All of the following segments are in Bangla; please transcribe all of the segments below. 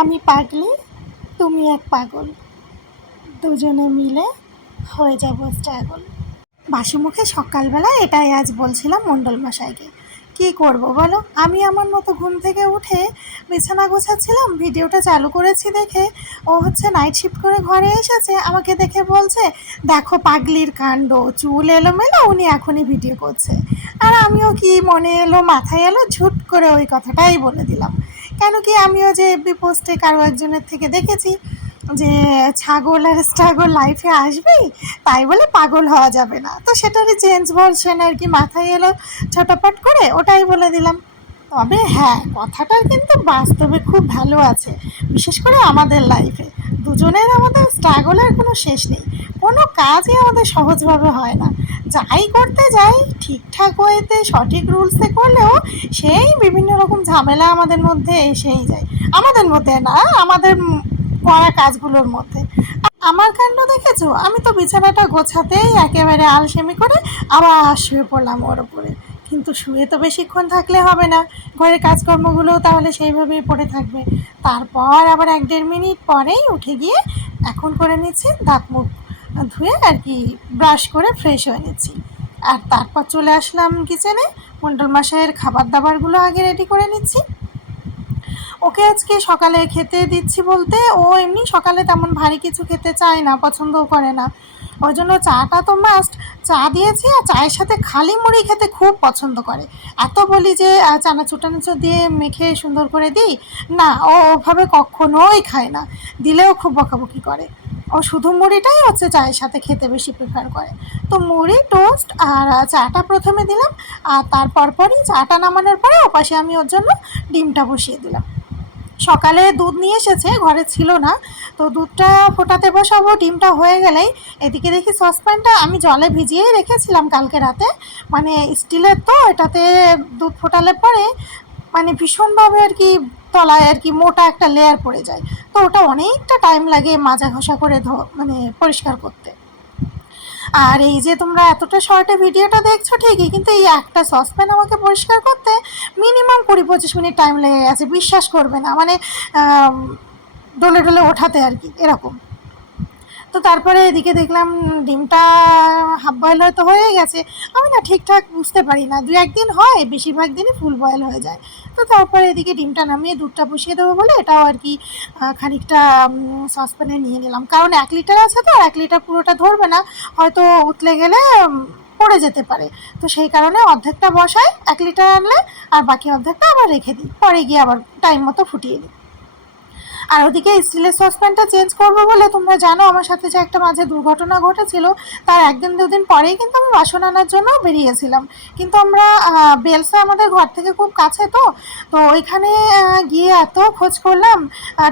আমি পাগলি, তুমি এক পাগল। দুজনে মিলে হয়ে যাব স্ট্রাগল বাসি মুখে সকালবেলা এটাই আজ বলছিলাম মণ্ডল মশাইকে কী করব বলো? আমি আমার মতো ঘুম থেকে উঠে বিছানা গোছাচ্ছিলাম, ভিডিওটা চালু করেছি দেখে ও হচ্ছে নাইট শিফট করে ঘরে এসেছে, আমাকে দেখে বলছে, দেখো পাগলির কাণ্ড, চুল এলোমেলো, উনি এখনই ভিডিও করছে। আর আমিও কি মনে এলো, মাথায় এলো, ঝুট করে ওই কথাটাই বলে দিলাম। কেন কি আমিও যে এফবি পোস্টে কারও একজনের থেকে দেখেছি যে ছাগল আর স্ট্রাগল লাইফে আসবেই তাই বলে পাগল হওয়া যাবে না। তো সেটারই চেঞ্জ ভার্সন আর কি, মাথায় এলো ছোটপট করে, ওটাই বলে দিলাম। তবে হ্যাঁ কথাটা কিন্তু বাস্তবে খুব ভালো আছে, বিশেষ করে আমাদের লাইফে দুজনের আমাদের স্ট্রাগলের কোনো শেষ নেই। কোনো কাজই আমাদের সহজভাবে হয় না। যাই করতে যাই, ঠিকঠাক ওয়েতে সঠিক রুলসে করলেও সেই বিভিন্ন রকম ঝামেলা আমাদের মধ্যে এসেই যায়। আমাদের মধ্যে না, আমাদের করা কাজগুলোর মধ্যে। আমার কাণ্ড দেখেছ? আমি তো বিছানাটা গোছাতেই একেবারে আলসেমি করে আবার শুয়ে পড়লাম ওর উপরে। কিন্তু শুয়ে তো বেশিক্ষণ থাকলে হবে না। ঘরের কাজকর্মগুলোও তাহলে সেইভাবেই পড়ে থাকবে। তারপর আবার এক দেড় মিনিট পরেই উঠে গিয়ে এখন করে নিচ্ছি দাঁত মুখ ধুয়ে আর কি ব্রাশ করে ফ্রেশ হয়ে নিচ্ছি। আর তারপর চলে আসলাম কিচেনে মণ্ডল মাসাইয়ের খাবার দাবারগুলো আগে রেডি করে নিচ্ছি। ওকে আজকে সকালে খেতে দিচ্ছি বলতে ও এমনি সকালে তেমন ভারী কিছু খেতে চায় না, পছন্দও করে না। ওই জন্য চাটা তো মাস্ট চা দিয়েছি আর চায়ের সাথে খালি মুড়ি খেতে খুব পছন্দ করে। এত বলি যে চানাচুর টানাচুর দিয়ে মেখে সুন্দর করে দিই, না, ও ওভাবে কখনোই খায় না। দিলেও খুব বকাবকি করে। ও শুধু মুড়িটাই হচ্ছে চায়ের সাথে খেতে বেশি প্রিফার করে। তো মুড়ি টোস্ট আর চাটা প্রথমে দিলাম, আর তারপর পরই চাটা নামানোর পরে ওপাশে আমি ওর জন্য ডিমটা বসিয়ে দিলাম। সকালে দুধ নিয়ে এসেছে, ঘরে ছিল না। তো দুধটা ফোটাতে বসাবো, ডিমটা হয়ে গেলেই। এদিকে দেখি সসপ্যানটা আমি জলে ভিজিয়েই রেখেছিলাম কালকে রাতে। মানে স্টিলের তো, এটাতে দুধ ফোটালে পরে মানে ভীষণভাবে আর কি তলায় আর কি মোটা একটা লেয়ার পড়ে যায়। তো ওটা অনেকটা টাইম লাগে মাজা ঘষা করে ধো মানে পরিষ্কার করতে। আর এই যে তোমরা এতটা শর্টে ভিডিওটা দেখছ, ঠিকই, কিন্তু এই একটা সসপ্যান আমাকে পরিষ্কার করতে মিনিমাম কুড়ি পঁচিশ মিনিট টাইম লেগে গেছে, বিশ্বাস করবে না মানে ডোলে ডলে ওঠাতে আর কি, এরকম। তো তারপরে এদিকে দেখলাম ডিমটা বয়েল হয়তো হয়ে গেছে। আমি না ঠিকঠাক বুঝতে পারি না। দু একদিন হয়, বেশিরভাগ দিনই ফুল বয়েল হয়ে যায়। তো তারপরে এদিকে ডিমটা নামিয়ে দুধটা বসিয়ে দেবো বলে এটাও আর কি খানিকটা সসপ্যানে নিয়ে নিলাম। কারণ এক লিটার আছে তো এক লিটার পুরোটা ধরবে না। হয়তো উতলে গেলে পড়ে যেতে পারে। তো সেই কারণে অর্ধেকটা বসাই, এক লিটার আনলে, আর বাকি অর্ধেকটা আবার রেখে দিই। পরে গিয়ে আবার টাইম মতো ফুটিয়ে দিই আর ওদিকে স্টিলের সসপ্যানটা চেঞ্জ করব বলে তোমরা জানো, আমার সাথে যে একটা মাঝে দুর্ঘটনা ঘটেছিল, তার একদিন দুদিন পরেই কিন্তু আমি বাসন আনার জন্য বেরিয়েছিলাম। কিন্তু আমরা বেলসা আমাদের ঘর থেকে খুব কাছে তো তো ওইখানে গিয়ে এত খোঁজ করলাম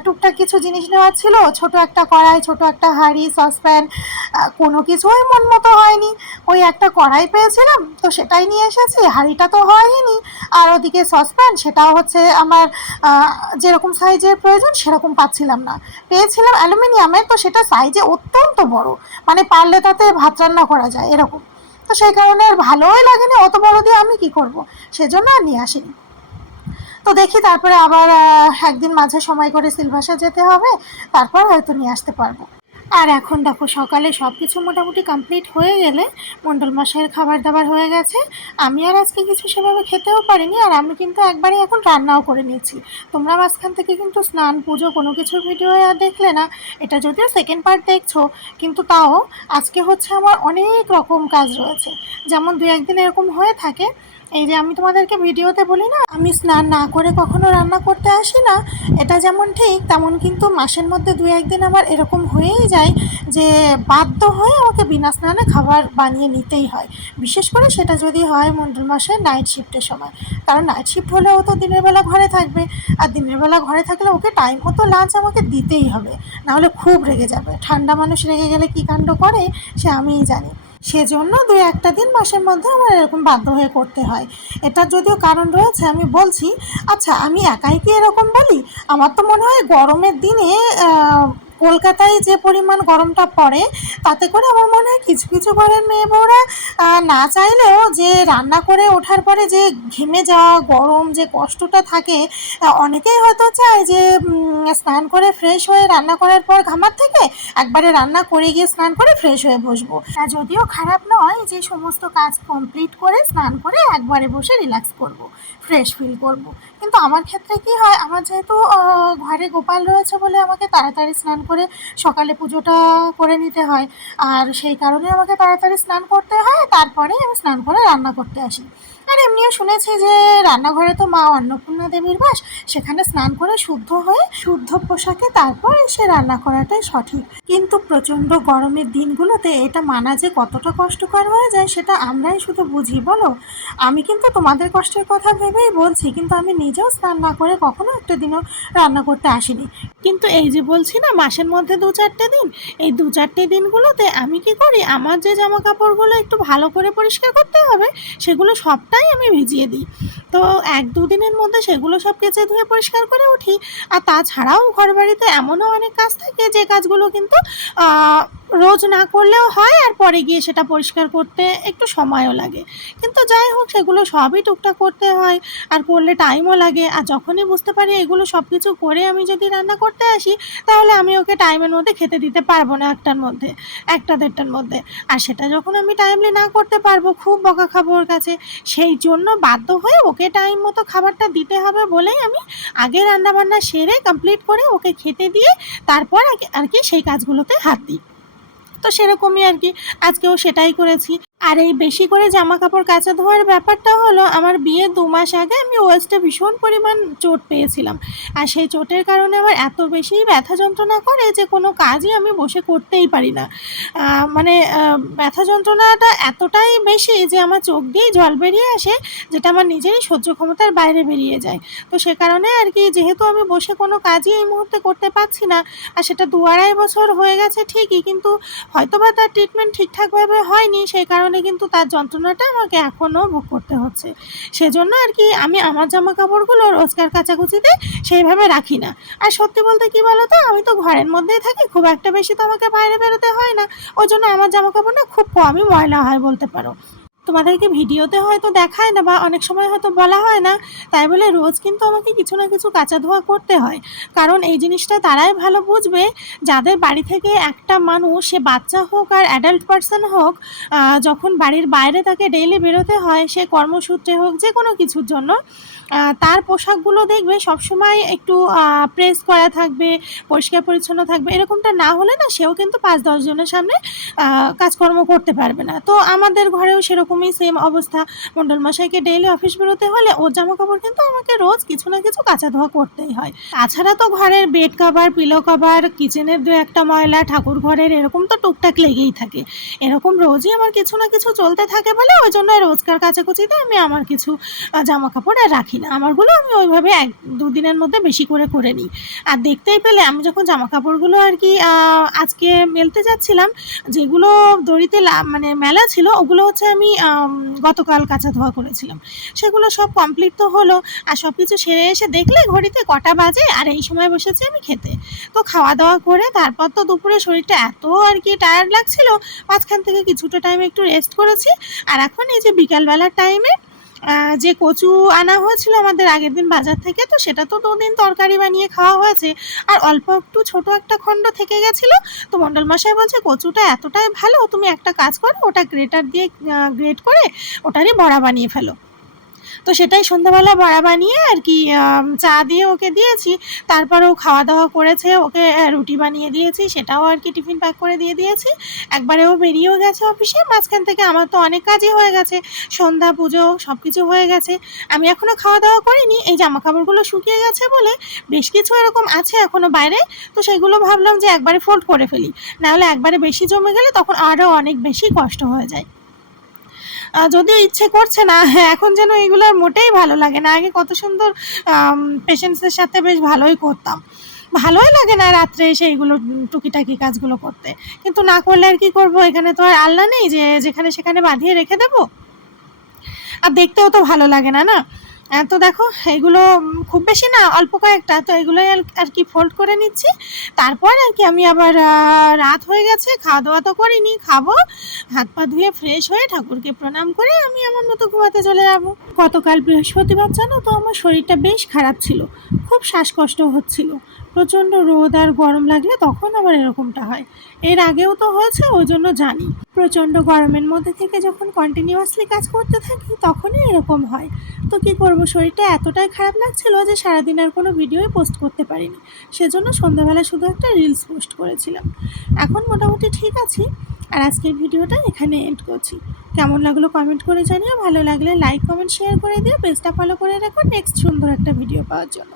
টুকটাক কিছু জিনিস নেওয়ার ছিল, ছোট একটা কড়াই, ছোট একটা হাঁড়ি সসপ্যান কোনো কিছুই মন মতো হয়নি। ওই একটা কড়াই পেয়েছিলাম, তো সেটাই নিয়ে এসেছি, হাঁড়িটা তো হয়নি। আর ওদিকে সসপ্যান সেটাও হচ্ছে আমার যেরকম সাইজের প্রয়োজন, সেরকম পাচ্ছিলাম না। পেয়েছিলাম অ্যালুমিনিয়ামের, তো সেটা সাইজে অত্যন্ত বড়। মানে পারলে তাতে ভাত রান্না করা যায়, এরকম। তো সেই কারণে আর ভালোই লাগেনি, অত বড় দিয়ে আমি কি করব? সেজন্য আর নিয়ে আসিনি। তো দেখি তারপরে আবার একদিন মাঝে সময় করে সিলভাসা যেতে হবে, তারপর হয়তো নিয়ে আসতে পারব। আর এখন দেখো সকালে সব কিছু মোটামুটি কমপ্লিট হয়ে গেলে মণ্ডল মশাইয়ের খাবার দাবার হয়ে গেছে। আমি আর আজকে কিছু সেভাবে খেতেও পারিনি আর আমি কিন্তু একবারে এখন রান্নাও করে নিয়েছি। তোমরা মাঝখান থেকে কিন্তু স্নান, পুজো কোনো কিছুর ভিডিও আর দেখলে না, এটা যদিও সেকেন্ড পার্ট দেখছ, কিন্তু তাও আজকে হচ্ছে আমার অনেক রকম কাজ রয়েছে। যেমন দু একদিন এরকম হয়ে থাকে এই যে আমি তোমাদেরকে ভিডিওতে বলি না, আমি স্নান না করে কখনো রান্না করতে আসি না, এটা যেমন ঠিক, তেমন কিন্তু মাসের মধ্যে দু একদিন আমার এরকম হয়েই যায় যে বাধ্য হয়ে আমাকে বিনা স্নানে খাবার বানিয়ে নিতেই হয়। বিশেষ করে সেটা যদি হয় মন্ডল মাসে নাইট শিফটের সময়। কারণ নাইট শিফট হলে ও তো দিনের বেলা ঘরে থাকবে, আর দিনের বেলা ঘরে থাকলে ওকে টাইম মতো লাঞ্চ আমাকে দিতেই হবে। নাহলে খুব রেগে যাবে। ঠান্ডা মানুষ রেগে গেলে কী কাণ্ড করে, সে আমিই জানি। সেজন্য দু একটা দিন মাসের মধ্যে আমার এরকম বাধ্য হয়ে করতে হয়। এটা যদিও কারণ রয়েছে, আমি বলছি আচ্ছা আমি একাই কি এরকম বলি? আমার তো মনে হয় গরমের দিনে কলকাতায় যে পরিমাণ গরমটা পড়ে, তাতে করে আমার মনে হয় কিছু কিছু ঘরের মেয়ে বউরা না চাইলেও যে রান্না করে ওঠার পরে যে ঘেমে যাওয়া, গরম যে কষ্টটা থাকে অনেকেই হয়তো চায় যে স্নান করে ফ্রেশ হয়ে রান্না করার পর ঘামার থেকে একবারে রান্না করে গিয়ে স্নান করে ফ্রেশ হয়ে বসবো। যদিও খারাপ নয় যে সমস্ত কাজ কমপ্লিট করে স্নান করে একবারে বসে রিল্যাক্স করব। ফ্রেশ ফিল করব। কিন্তু আমার ক্ষেত্রে কি হয়, আমার যেহেতু ঘরে গোপাল রয়েছে বলে আমাকে তাড়াতাড়ি স্নান করে সকালে পুজোটা করে নিতে হয়। আর সেই কারণে আমাকে তাড়াতাড়ি স্নান করতে হয়, তারপরে আমি স্নান করে রান্না করতে আসি। আর এমনিও শুনেছি যে রান্নাঘরে তো মা অন্নপূর্ণা দেবীর বাস, সেখানে স্নান করে শুদ্ধ হয়ে শুদ্ধ পোশাকে তারপর এসে রান্না করাটাই সঠিক। কিন্তু প্রচণ্ড গরমের দিনগুলোতে এটা মানা যে কতটা কষ্টকর হয়ে যায়, সেটা আমরাই শুধু বুঝি, বলো? আমি কিন্তু তোমাদের কষ্টের কথা ভেবেই বলছি, কিন্তু আমি নিজেও স্নান না করে কখনো একটা দিনও রান্না করতে আসিনি। কিন্তু এই যে বলছি না, মাসের মধ্যে দু চারটে দিন, এই দু চারটে দিনগুলোতে আমি কি করি? আমার যে জামা কাপড়গুলো একটু ভালো করে পরিষ্কার করতে হবে, সেগুলো সবটাই আমি ভিজিয়ে দিই। তো এক দুদিনের মধ্যে সেগুলো সব কেচে ধুয়ে পরিষ্কার করে উঠি। আর তাছাড়াও ঘর বাড়িতে এমনও অনেক কাজ থাকে যে কাজগুলো কিন্তু রোজ না করলেও হয় আর পরে গিয়ে সেটা পরিষ্কার করতে একটু সময়ও লাগে। কিন্তু যাই হোক, সেগুলো সবই টুকটাক করতে হয় আর করলে টাইমও লাগে। আর যখনই বুঝতে পারি এগুলো সব কিছু করে আমি যদি রান্না করতে আসি, তাহলে আমি ওকে টাইমের মধ্যে খেতে দিতে পারব না একটার মধ্যে, একটা দেড়টার মধ্যে। আর সেটা যখন আমি টাইমলি না করতে পারব, খুব বকা খাব ওর কাছে, সেই জন্য বাধ্য হয়ে ওকে টাইম মতো খাবারটা দিতে হবে বলেই আমি আগে রান্নাবান্না সেরে কমপ্লিট করে ওকে খেতে দিয়ে তারপর আর কি সেই কাজগুলোতে হাত দিই। তো সেরকমই আর কি, আজকেও সেটাই করেছি। আর এই বেশি করে জামা কাপড় কাচা ধোয়ার ব্যাপারটা হলো, আমার বিয়ে দু মাস আগে আমি ওয়েস্টে ভীষণ পরিমাণ চোট পেয়েছিলাম। আর সেই চোটের কারণে আমার এত বেশি ব্যথা যন্ত্রণা করে যে কোনো কাজই আমি বসে করতেই পারি না। মানে ব্যথা যন্ত্রণাটা এতটাই বেশি যে আমার চোখ দিয়েই জল বেরিয়ে আসে, যেটা আমার নিজেরই সহ্য ক্ষমতার বাইরে বেরিয়ে যায়। তো সে কারণে আর কি, যেহেতু আমি বসে কোনো কাজই এই মুহূর্তে করতে পারছি না, আর সেটা দু আড়াই বছর হয়ে গেছে ঠিকই, কিন্তু হয়তোবা তার ট্রিটমেন্ট ঠিকঠাকভাবে হয়নি সেই কারণে কিন্তু তার যন্ত্রণাটা আমাকে এখনও ভোগ করতে হচ্ছে। সেজন্য আর কি আমি আমার জামা কাপড়গুলো রোজকার কাচাকুচিতে সেইভাবে রাখি না। আর সত্যি বলতে কি বলো তো আমি তো ঘরের মধ্যেই থাকি, খুব একটা বেশি তো আমাকে বাইরে বেরোতে হয় না। ওই জন্য আমার জামা কাপড় না খুব কমই ময়লা হয় বলতে পারো। তোমাদেরকে ভিডিওতে হয়তো দেখায় না বা অনেক সময় হয়তো বলা হয় না, তাই বলে রোজ কিন্তু আমাকে কিছু না কিছু কাঁচা ধোয়া করতে হয়। কারণ এই জিনিসটা তারাই ভালো বুঝবে, যাদের বাড়ি থেকে একটা মানুষ, সে বাচ্চা হোক আর অ্যাডাল্ট পার্সন হোক যখন বাড়ির বাইরে তাকে ডেইলি বেরোতে হয়, সে কর্মসূত্রে হোক, যে কোনো কিছুর জন্য তার পোশাকগুলো দেখবে, সবসময় একটু প্রেস করা থাকবে, পরিষ্কার পরিচ্ছন্ন থাকবে, এরকমটা না হলে না সেও কিন্তু পাঁচ দশ জনের সামনে কাজকর্ম করতে পারবে না। তো আমাদের ঘরেও সেরকমই সেম অবস্থা। মণ্ডল মশাইকে ডেইলি অফিস বেরোতে হলে ওর জামা কাপড় কিন্তু আমাকে রোজ কিছু না কিছু কাঁচা ধোয়া করতেই হয়। তাছাড়া তো ঘরের বেড কভার পিলো কভার কিচেনের দু একটা ময়লা ঠাকুর ঘরের এরকম তো টুকটাক লেগেই থাকে। এরকম রোজই আমার কিছু না কিছু চলতে থাকে বলে ওই জন্য রোজকার কাচাকুচিতে আমি আমার কিছু জামা কাপড় আর রাখি না। আমারগুলো আমি ওইভাবে এক দুদিনের মধ্যে বেশি করে করে নিই। আর দেখতেই পেলে আমি যখন জামা কাপড়গুলো আর কি আজকে মেলতে যাচ্ছিলাম যেগুলো দড়িতে মানে মেলা ছিল ওগুলো হচ্ছে আম, গতকাল কাঁচা ধোয়া করেছিলাম। সেগুলো সব কমপ্লিট তো হলো আর সব কিছু সেরে এসে দেখলে ঘড়িতে কটা বাজে আর এই সময় বসেছি আমি খেতে। তো খাওয়া দাওয়া করে তারপর তো দুপুরে শরীরটা এত আর কি টায়ার্ড লাগছিল, মাঝখান থেকে কিছুটা টাইম একটু রেস্ট করেছি। আর এখন এই যে বিকালবেলার টাইমে যে কচু আনা হয়েছিল আমাদের আগের দিন বাজার থেকে, তো সেটা তো দুদিন তরকারি বানিয়ে খাওয়া হয়েছে। আর অল্প একটু ছোট একটা খণ্ড থেকে গেছিল, তো মণ্ডল মশাই বলছে, কচুটা এতটাই ভালো, তুমি একটা কাজ করো, ওটা গ্রেটার দিয়ে গ্রেট করে ওটারই বড়া বানিয়ে ফেলো। তো সেটাই সন্ধ্যাবেলা বড়া বানিয়ে আর কি চা দিয়ে ওকে দিয়েছি। তারপরেও খাওয়া দাওয়া করেছে, ওকে রুটি বানিয়ে দিয়েছি, সেটাও আর কি টিফিন প্যাক করে দিয়ে দিয়েছি। একবারে ও বেরিয়েও গেছে অফিসে মাঝখান থেকে আমার তো অনেক কাজই হয়ে গেছে। সন্ধ্যা, পুজো সব কিছু হয়ে গেছে। আমি এখনও খাওয়া দাওয়া করিনি, এই জামা কাপড়গুলো শুকিয়ে গেছে বলে বেশ কিছু এরকম আছে এখনও বাইরে। তো সেগুলো ভাবলাম যে একবারে ফোল্ড করে ফেলি। নাহলে একবারে বেশি জমে গেলে তখন আরও অনেক বেশি কষ্ট হয়ে যায়। যদিও ইচ্ছে করছে না হ্যাঁ, এখন যেন এগুলো মোটেই ভালো লাগে না। আগে কত সুন্দর পেশেন্টসের সাথে বেশ ভালোই করতাম। ভালোই লাগে না রাত্রে এসে এইগুলো টুকিটাকি কাজগুলো করতে। কিন্তু না করলে আর কি করব? এখানে তো আর আল্লাহ নেই যে যেখানে সেখানে বাঁধিয়ে রেখে দেবো। আর দেখতেও তো ভালো লাগে না না? তো দেখো, এগুলো খুব বেশি না, অল্প কয়েকটা। তো এগুলোই আর- আর কি ফোল্ড করে নিচ্ছি। তারপর আর কি আমি আবার রাত হয়ে গেছে খাওয়া দাওয়া তো করিনি, খাব। হাত পা ধুয়ে ফ্রেশ হয়ে ঠাকুরকে প্রণাম করে আমি আমার মতো ঘুমাতে চলে যাব। গতকাল বৃহস্পতিবার জানো তো, আমার শরীরটা বেশ খারাপ ছিল। খুব শ্বাসকষ্ট হচ্ছিল। প্রচণ্ড রোদ আর গরম লাগলে তখন আবার এরকমটা হয়। এর আগেও তো হয়েছে, ওই জন্য জানি। প্রচণ্ড গরমের মধ্যে থেকে যখন কন্টিনিউয়াসলি কাজ করতে থাকি, তখনই এরকম হয়। তো কি করব, শরীরটা এতটাই খারাপ লাগছিল যে সারাদিন আর কোনো ভিডিওই পোস্ট করতে পারিনি। সেজন্য সন্ধ্যাবেলা শুধু একটা রিলস পোস্ট করেছিলাম। এখন মোটামুটি ঠিক আছি, আর আজকের ভিডিওটা এখানে এন্ড করছি। কেমন লাগল কমেন্ট করে জানিও, ভালো লাগলে লাইক কমেন্ট শেয়ার করে দিও পেজটা ফলো করে রাখো নেক্সট সুন্দর একটা ভিডিও পাওয়ার জন্য।